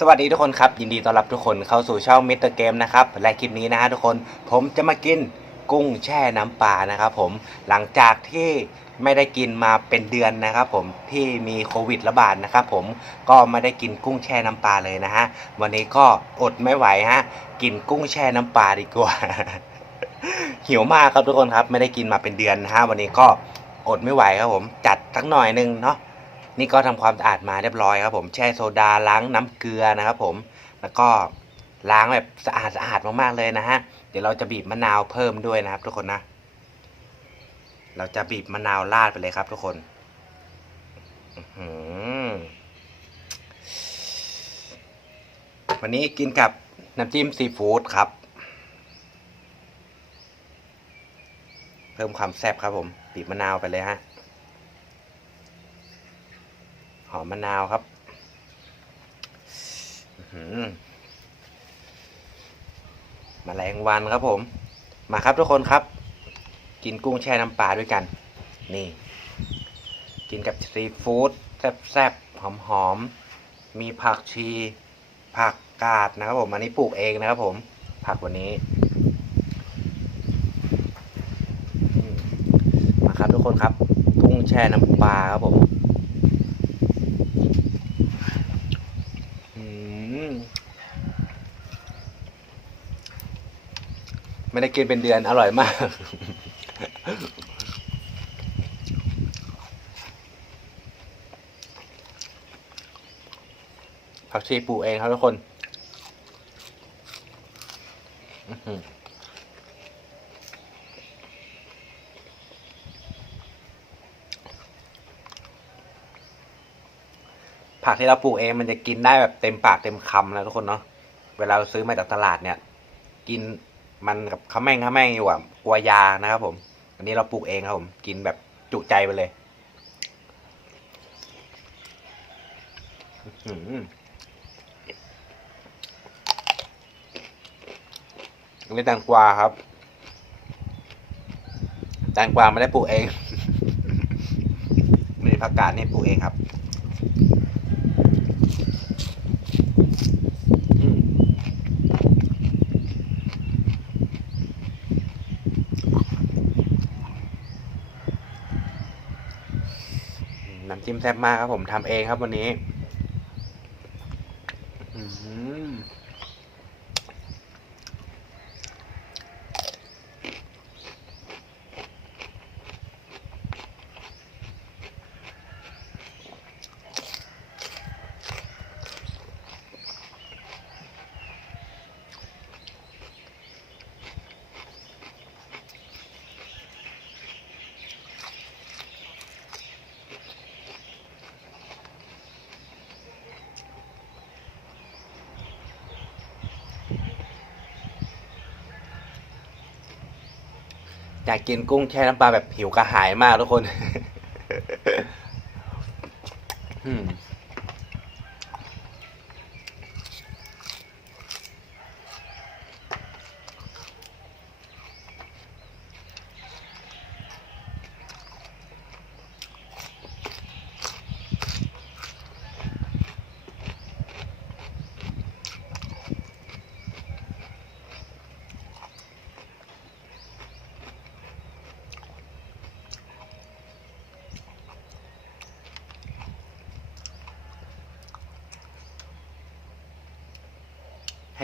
สวัสดีทุกคนครับ ยินดีต้อนรับทุกคนเข้าสู่ช่องมิสเตอร์เกมนะครับและคลิปนี้นะฮะทุกคนผมจะมากินกุ้งแช่น้ำปลานะครับผมหลังจากที่ไม่ได้กินมาเป็นเดือนนะครับผมที่มีโควิดระบาดนะครับผมก็ไม่ได้กินกุ้งแช่น้ำปลาเลยนะฮะวันนี้ก็อดไม่ไหวฮะกินกุ้งแช่น้ำปลาดีกว่า หิวมากครับทุกคนครับ ไม่ได้กินมาเป็นเดือนนะฮะวันนี้ก็อดไม่ไหวครับผม จัดสักหน่อยหนึงเนาะ นี่ก็ทำความสะอาดมาเรียบร้อยครับผมแช่โซดาล้างน้ำเกลือนะครับผมแล้วก็ล้างแบบสะอาดสะอาดมากๆเลยนะฮะเดี๋ยวเราจะบีบมะนาวเพิ่มด้วยนะครับ ทุกคนนะ เราจะบีบมะนาวราดไปเลยครับ ทุกคนวันนี้กินกับน้ำจิ้มซีฟู้ดครับ เพิ่มความแซ่บครับผมบีบมะนาวไปเลยฮะ ห อมมะนาวครับอื้อหือแมลงวันครับผม มาครับทุกคนครับ กินกุ้งแช่น้ำปลาด้วยกัน นี่ กินกับซีฟู้ดแซ่บๆ หอมๆ มีผักชี ผักกาดนะครับผม อันนี้ปลูกเองนะครับผม ผักวันนี้ มาครับทุกคนครับ กุ้งแช่น้ำปลาครับผม อื มไม่ได้กินเป็นเดือนอร่อยมาก ผักชีปลูกเองครับทุกคนอื้อหือผัก ที่เราปลูกเองมันจะกินได้แบบเต็มปากเต็มคำนะทุกคนเนาะเวลาเราซื้อมาจากตลาดเนี่ย กินมันกับข้าแม่งข้าแม่งอยู่อะกลัวยานะครับผม อันนี้เราปลูกเองครับผมกินแบบจุใจไปเลยอันนี้แตงกวาครับ แตงกวาไม่ได้ปลูกเองนี่ผักกาดนี่ปลูกเองครับอืมน้ำ จิ้มแซ่บมากครับผมทำเองครับวันนี้ อยากกินกุ้งแช่น้ำปลาแบบหิวกระหายมากทุกคน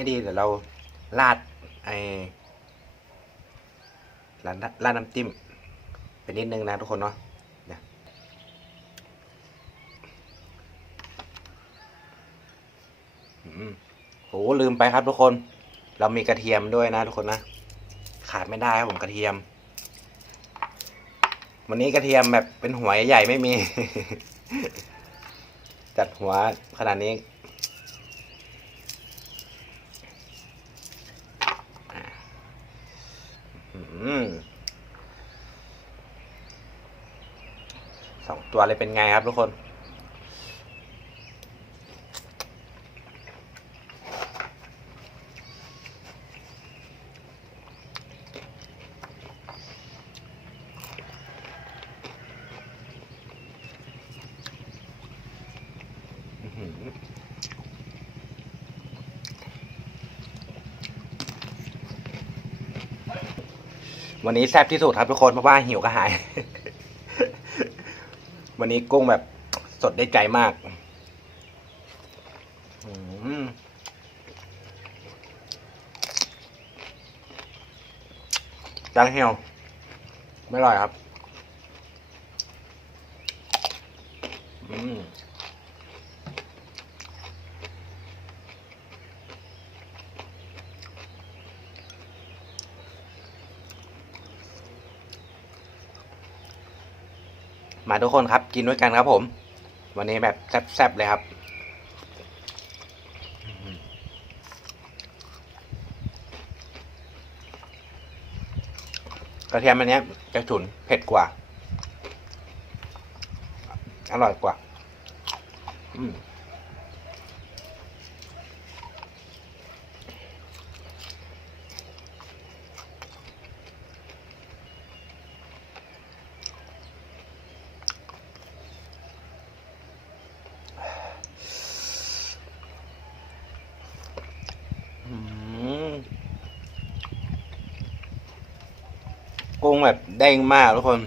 ให้ดีเดี๋ยวเราราดไอ้ราดราดน้ำจิ้มไปนิดนึงนะทุกคนเนาะเนี่ยอืมโหลืมไปครับทุกคน เรามีกระเทียมด้วยนะทุกคนนะ ขาดไม่ได้ครับผมกระเทียม วันนี้กระเทียมแบบเป็นหัวใหญ่ไม่มี จัดหัวขนาดนี้ อืม สองตัวเลยเป็นไงครับทุกคน วันนี้แซ่บที่สุดครับทุกคนเพราะว่าหิวกระหาย วันนี้กุ้งแบบสดได้ใจมากจางเหี่ยว ไม่อร่อยครับ อืม มาทุกคนครับกินด้วยกันครับผม วันนี้แบบแซ่บๆเลยครับกระเทียมอันนี้จะฉุนเผ็ดกว่า อร่อยกว่า อืมอืม กุ้งแบบเด้งมากทุกคน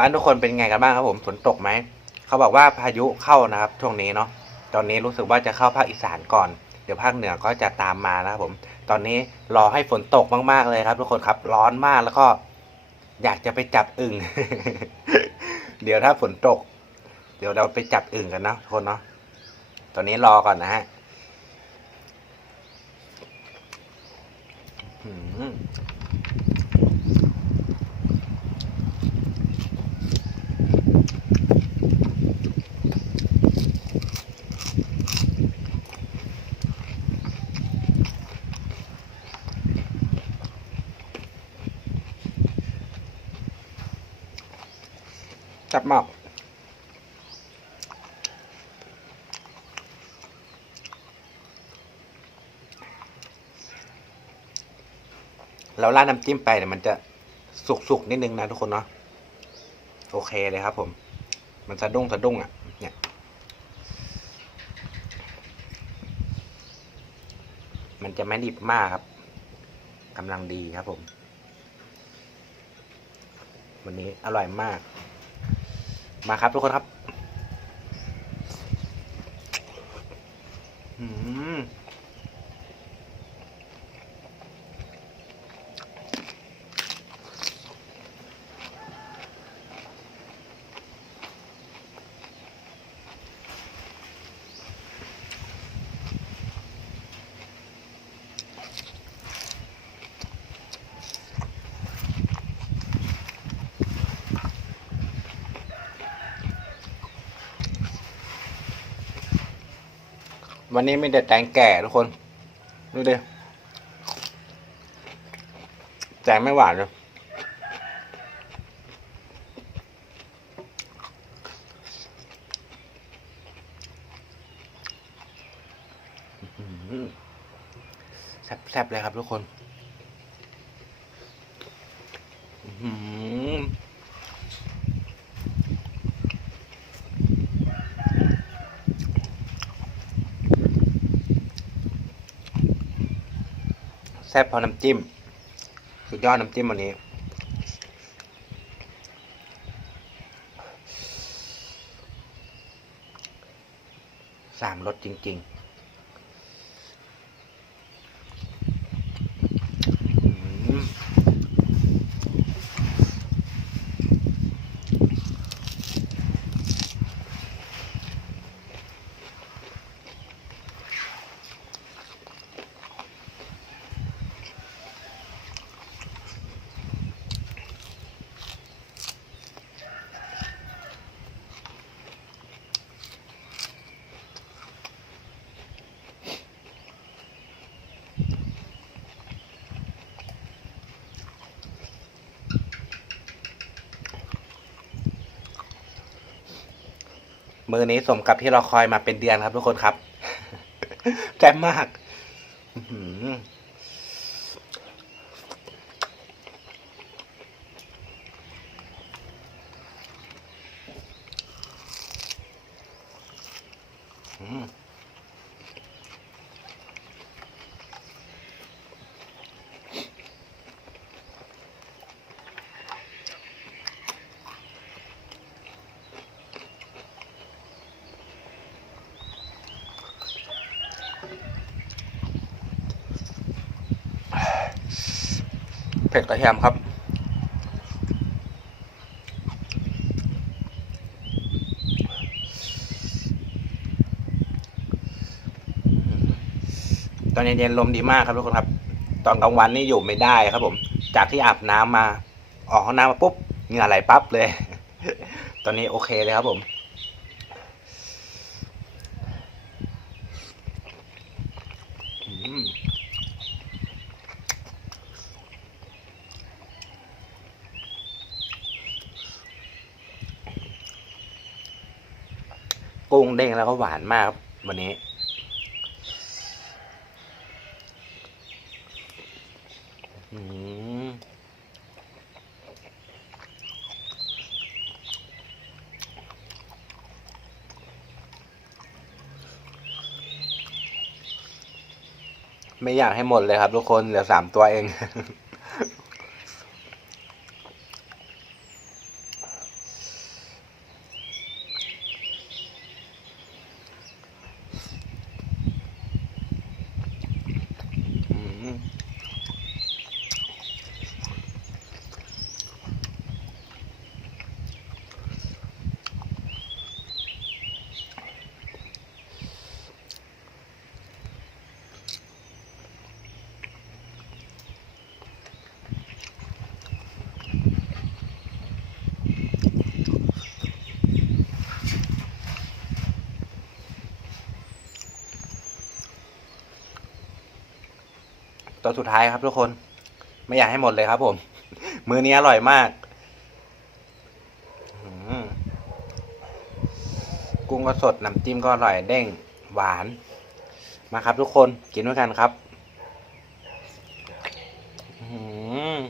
บ้านทุกคนเป็นไงกันบ้างครับผมฝนตกไหมเขาบอกว่าพายุเข้านะครับช่วงนี้เนาะตอนนี้รู้สึกว่าจะเข้าภาคอีสานก่อน เดี๋ยวภาคเหนือก็จะตามมานะครับผม ตอนนี้รอให้ฝนตกมากๆเลยครับ ทุกคนครับร้อนมากแล้วก็ อยากจะไปจับอึ่ง เดี๋ยวถ้าฝนตก เดี๋ยวเราไปจับอึ่งกันเนาะทุกคนเนาะตอนนี้รอก่อนนะฮะ จับหมอกแล้วราดน้ำจิ้มไปเนี่ยมันจะสุกๆนิดนึงนะทุกคนเนาะโอเคเลยครับ ผม มันสะดุ้งสะดุ้งอะ เนี่ยมันจะไม่ดิบมากครับกำลังดีครับผม วันนี้อร่อยมาก มาครับทุกคนครับ อืม วันนี้มีแต่แตงแก่ทุกคน ดูดิ แตงไม่หวานเลยแซ่บๆเลยครับทุกคนอื้อหือ แซ่บเพราะน้ำจิ้ม สุดยอดน้ำจิ้มวันนี้ สามรสจริง ๆ มือนี้สมกับที่เราคอยมาเป็นเดือนครับทุกคนครับ แจ่มมากอืม เผ็ดกระเทียมครับ ตอนเย็นๆลมดีมากครับทุกคนครับ ตอนกลางวันนี่อยู่ไม่ได้ครับผม จากที่อาบน้ำมา ออกห้องน้ำมาปุ๊บเหงื่อไหลปั๊บเลย ตอนนี้โอเคเลยครับผม กุ้งเด้งแล้วก็หวานมากครับวันนี้ ไม่อยากให้หมดเลยครับทุกคน เหลือสามตัวเอง ตัวสุดท้ายครับทุกคน ไม่อยากให้หมดเลยครับผม มือนี้อร่อยมากกุ้งก็สดน้ำจิ้มก็อร่อยเด้งหวาน มาครับทุกคนกินด้วยกันครับอืม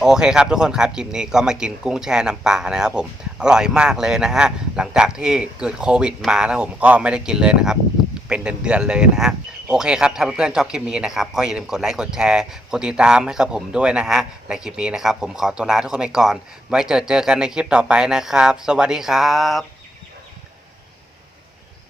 โอเคครับทุกคนครับคลิปนี้ก็มากินกุ้งแช่น้ำปลานะครับผมอร่อยมากเลยนะฮะหลังจากที่เกิดโควิดมานะผมก็ไม่ได้กินเลยนะครับ เป็นเดือนๆเลยนะฮะโอเคครับถ้าเพื่อนๆชอบคลิปนี้นะครับก็อย่าลืมกดไลค์กดแชร์กดติดตามให้กับผมด้วยนะฮะและคลิปนี้นะครับผมขอตัวลาทุกคนไปก่อน ไว้เจอเจอกันในคลิปต่อไปนะครับ สวัสดีครับ